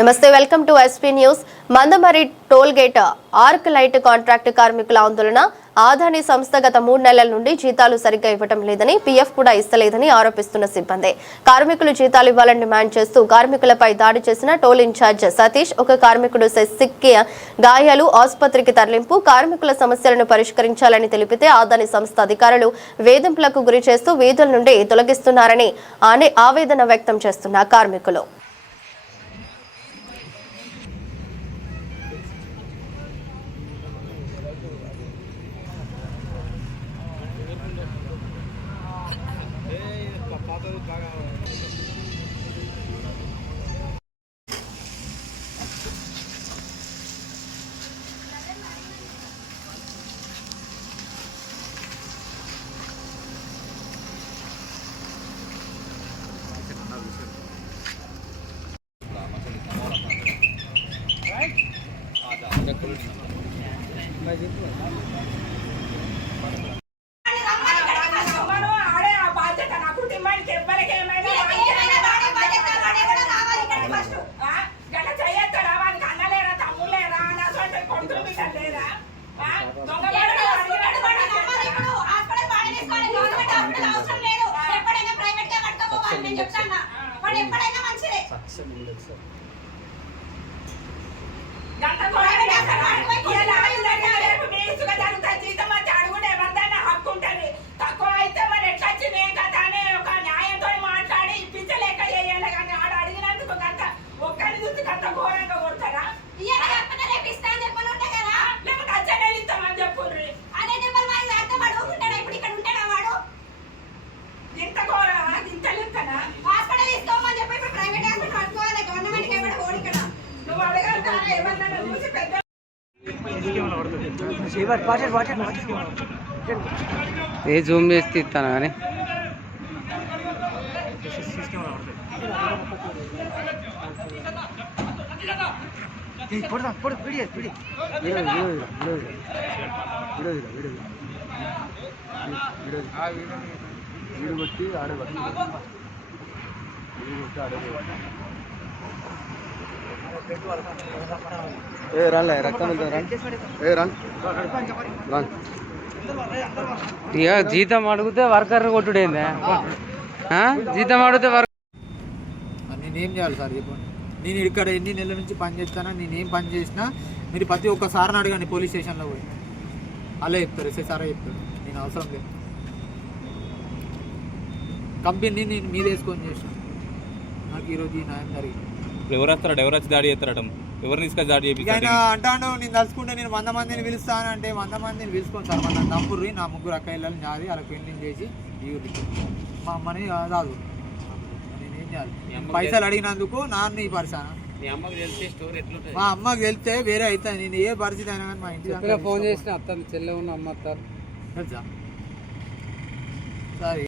నమస్తే, welcome to SP news. Mandamarri toll gate arc light contract కార్మికుల ఆందోళన. ఆదాని సంస్థ గత 3 నెలల నుండి జీతాలు సరిగ్గా ఇవ్వడం లేదని, పీఎఫ్ కూడా ఇస్తలేదని ఆరోపిస్తున్న సిబ్బంది కార్మికులు జీతాలు ఇవ్వాలని డిమాండ్ చేస్తూ కార్మికులపై దాడి చేసిన టోల్ ఇన్ఛార్జ్ సతీష్, ఒక కార్మికుడు సిక్కి గాయాలు, ఆసుపత్రికి తరలింపు. కార్మికుల సమస్యలను పరిష్కరించాలని తెలిపితే ఆదాని సంస్థ అధికారులు వేధింపులకు గురి చేస్తూ వీధుల నుండి తొలగిస్తున్నారని ఆవేదన వ్యక్తం చేస్తున్న కార్మికులు. ఏ జూమ్ చేసి ఇస్తాను కానీ రాలే రక్తం ఇక జీతం అడిగితే వర్కర్ కొట్టుడేందా? జీతం అడిగితే నేనేం చేయాలి సార్ చెప్పండి. నేను ఇక్కడ ఎన్ని నెలల నుంచి పని చేస్తానా, నేనేం పని చేసినా మీరు ప్రతి ఒక్కసారిని అడగండి పోలీస్ స్టేషన్లో పోయి. అలా చెప్తారు, ఎస్ఐసారే చెప్తారు. నేను అవసరం లేదు, కంపెనీ నేను మీద వేసుకొని చేసిన. నాకు ఈరోజు ఈ న్యాయం జరిగింది. ఎవరు వస్తారట? ఎవరు వచ్చి దాడి చేస్తారట? ఎవరిని తీసుకొని దాడి చేసి ఆయన అంటాడు నేను తలుచుకుంటే నేను 100 మందిని పిలుస్తాను అంటే 100 మందిని పిలుచుకొని సార్ మన నమ్ముర్రి నా 3 అక్కయ్యలను నాది అలా పెయింటింగ్ చేసి ఈ ఊరికి మా అమ్మని కాదు. నేనేం చేయాలి? పైసలు అడిగినందుకు నాన్న ఈ పరిస్థితి. మా అమ్మకి తెలిస్తే వేరే అవుతుంది. నేను ఏ పరిస్థితి అయినా కానీ మా ఇంటి ఫోన్ చేసిన అత్త చెల్లె ఉన్న అమ్మ సరే